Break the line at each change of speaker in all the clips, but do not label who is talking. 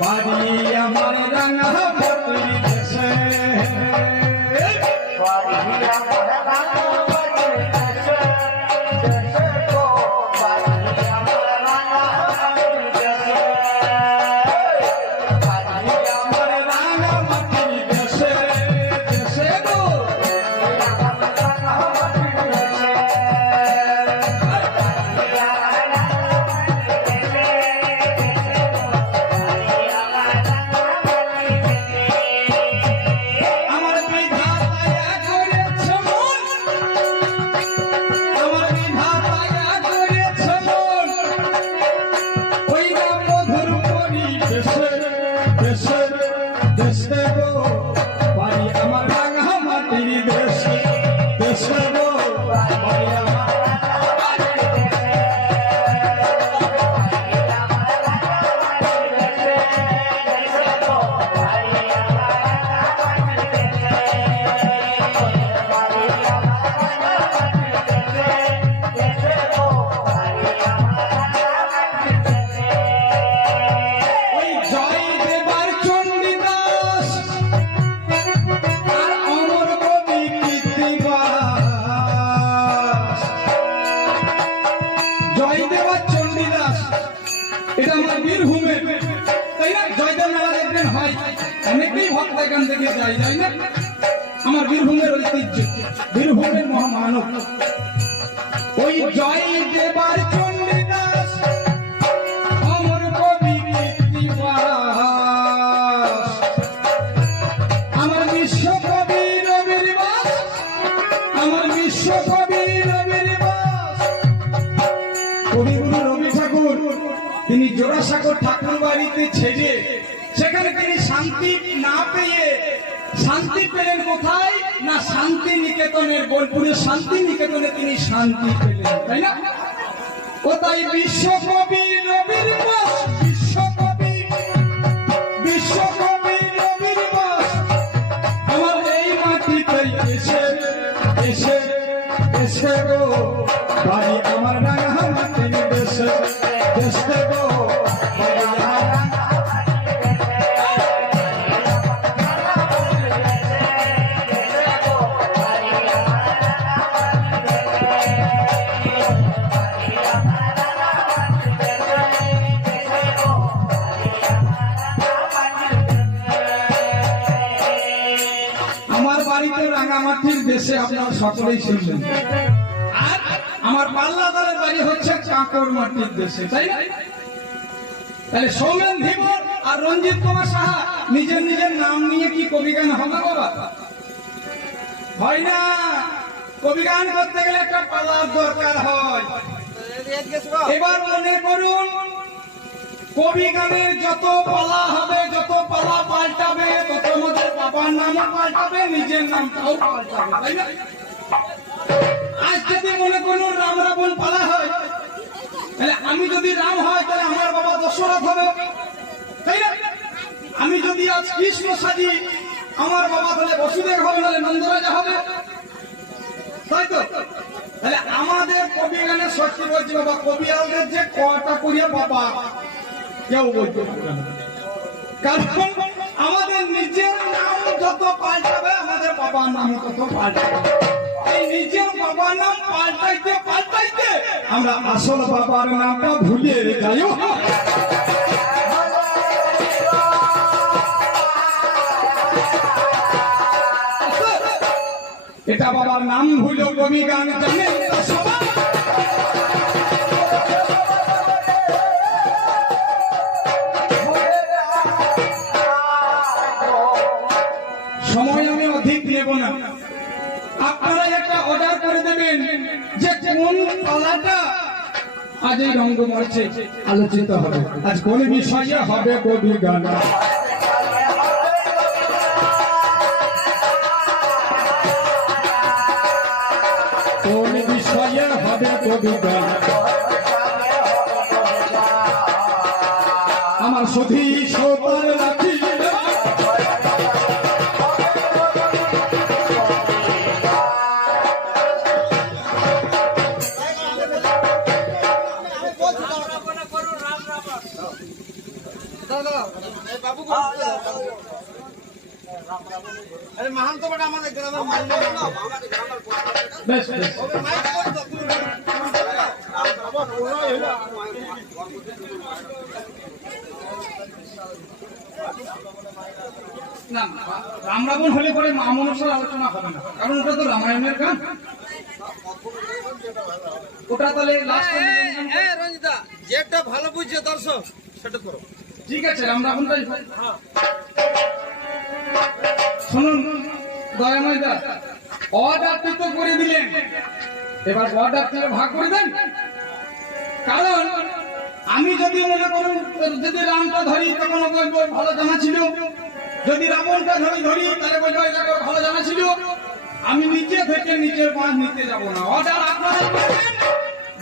বাড়ি আমার রাঙা মাটির দেশে বাড়ি তাই না জয়দেব মেলা দেখবেন হয়। অনেকেই ভক্ত এখান না? আমার বীরভূমের ঐতিহ্য, বীরভূমের মহামানব। ওই জয় দেবার ঠাকুর ছেড়ে সেখানে তিনি শান্তি না পেয়ে শান্তি পেলেন কোথায়? না শান্তি নিকেতনের বোলপুরের শান্তি নিকেতনে তিনি শান্তি পেলেন, তাই না? কোথায়? বিশ্বকবি রবির বিশ্বকবি বিশ্বকবি রবির আমার এই মাটিতে এসে এসে এসে গো, বাড়ি আমার রাঙা মাটির দেশে দেশে গো বাড়িতে দেশে আপনারা সকলেই শুনলেন আর আমার পাল্লাদারের বাড়ি হচ্ছে চাকর মাটির দেশে, তাই তাহলে সৌমেন ধীবর আর রঞ্জিত কুমার সাহা নিজের নিজের নাম নিয়ে কি কবি গান হবে বাবা? হয় না? কবি গান করতে গেলে একটা পাল্লার দরকার হয়। এবার মনে করুন, কবি গানের যত পালা হবে, যত নামও পাল্টাবে, নিজের নামটাও পাল্টাবে, তাই না? আজ যদি মনে করুন রাম রাবণ পালা হয়, তাহলে আমি যদি রাম হয়, তাহলে আমার বাবা দশরথ হবে, তাই না? আমি যদি আজ কৃষ্ণ সাজি, আমার বাবা তাহলে বসুদেব হবে নাহলে নন্দরাজা হবে, তাই তো? তাহলে আমাদের কবি গানের সত্যি বলছি, বাবা কবিয়ালদের যে কটা করিয়া বাবা? কেউ বলতে পারবে না। কারণ আমাদের নিজের নাম যত পাল্টাবে, আমাদের বাবার নাম তত পাল্টাবে। এই নিজের বাবার নাম পাল্টাইতে পাল্টাইতে আমরা আসল বাবার নামটা ভুলে যাইও। এটা বাবার নাম ভুলো কবি গান জানে সবাই। আজ এই রঙ্গমঞ্চে আলোচিত হবে। আজ কোন বিষয়ে হবে কবি গান। আমার সুধী সোপার রাম রাবণ হলে পরে মা মনসার আলোচনা হবে না। কারণ ওটা তো রামায়ণের গান। ওটা তাহলে লাস্ট
হ্যাঁ রঞ্জিতা যেটা ভালো বুঝছে দর্শক সেটা করো।
ঠিক আছে রাম রাবণটাই হোক। শুনুন দয়াময় দা অর্ডার তো করে দিলেন। এবার অর্ডার ভাগ করে দেন। কারণ আমি যদি মনে করুন, যদি রামটা ধরি তখন বলব ভালো জানা ছিল। যদি রাবণটা ধরি ধরি, তাহলে বলব এটা ভালো জানা ছিল। আমি নিচে থেকে নিচের মাছ নিতে যাব না। অর্ডার আপনারাই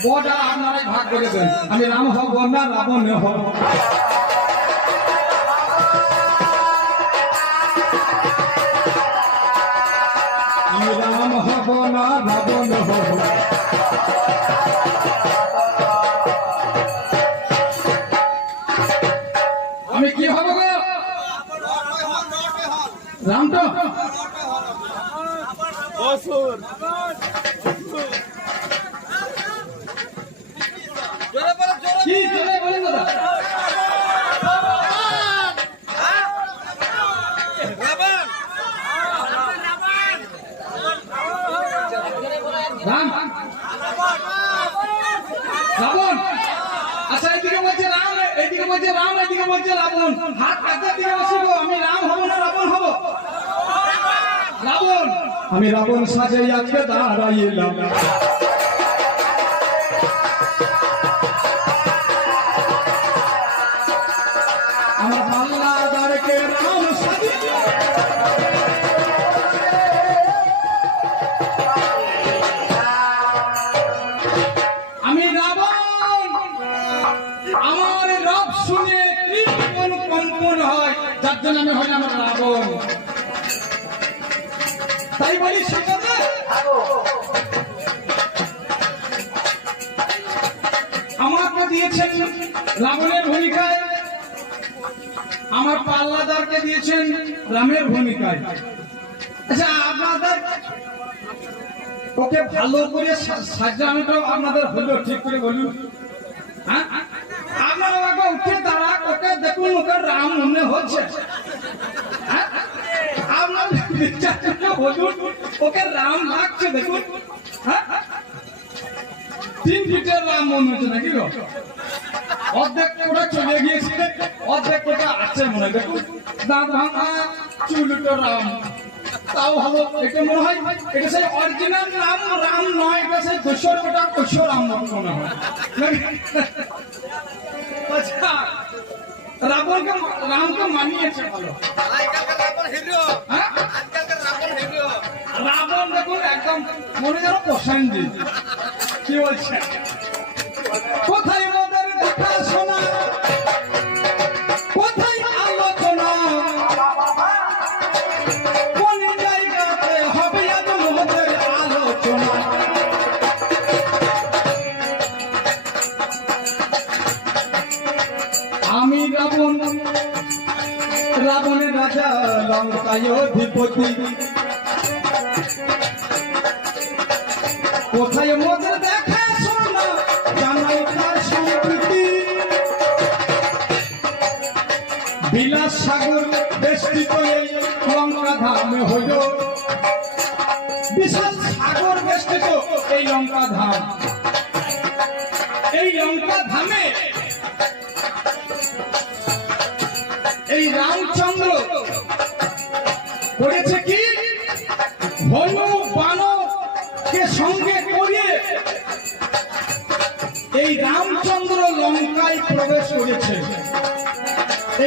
বর্ডার আপনারাই ভাগ করে দেন। আমি রাম হব না, রাবণ হব। আমি কি হব গো? রাম তো।
বলো
দাদা
রাবণ
রাম রাবণ আচ্ছা এদিকে বলছে রাম বলছে রাম এদিকে বলছে, রাবণ, হাত কাটার দিকে বসিব আমি রাম হব না রাবণ হব? রাবণ, আমি রাবণ সাজে আজকে দাঁড়াইলাম। জন্য আমি হইলাম রাবণ তাই বলি আমাকে দিয়েছেন রাবণের ভূমিকায়। আমার পাল্লাদারকে দিয়েছেন রামের ভূমিকায়। আচ্ছা আপনাদের ওকে ভালো করে সাজানোটা আপনাদের হলো, ঠিক করে বলুন। হ্যাঁ? আপনারা ওকে রাম মনে হচ্ছে। হ্যাঁ? ওকে রাম লাগছে দেখুন। হ্যাঁ? তিন ফিটের রাম মনে হচ্ছে নাকি অর্ধেক কোটা চলে গিয়েছে অর্ধেক কোটা আছে মনে দেখুন, দাঁত ভাঙা রাম। তাও ভালো এটা মনে হয় এটা সেই অরিজিনাল রাম রাম নয়, এটা সেই দুশো কোটা কুশো রাম মনে হয়। আচ্ছা রাবণকে রামকে মানিয়েছে ভালো।
রাবণ
হ্যাঁ?
রাবণ
দেখুন একদম মনে যেন প্রসেনজি কি বলছে রাবণের রাজা লঙ্কায় অধিপতি। কোথায় মোদের দেখা শোনা জানাই বিলাস সাগর বেষ্টিত এই লঙ্কা ধাম হইল। বিশাল সাগর বেষ্টিত এই লঙ্কা ধাম। এই রামচন্দ্র করেছে কি? হনু সঙ্গে করিয়ে এই রামচন্দ্র লঙ্কায় প্রবেশ করেছে।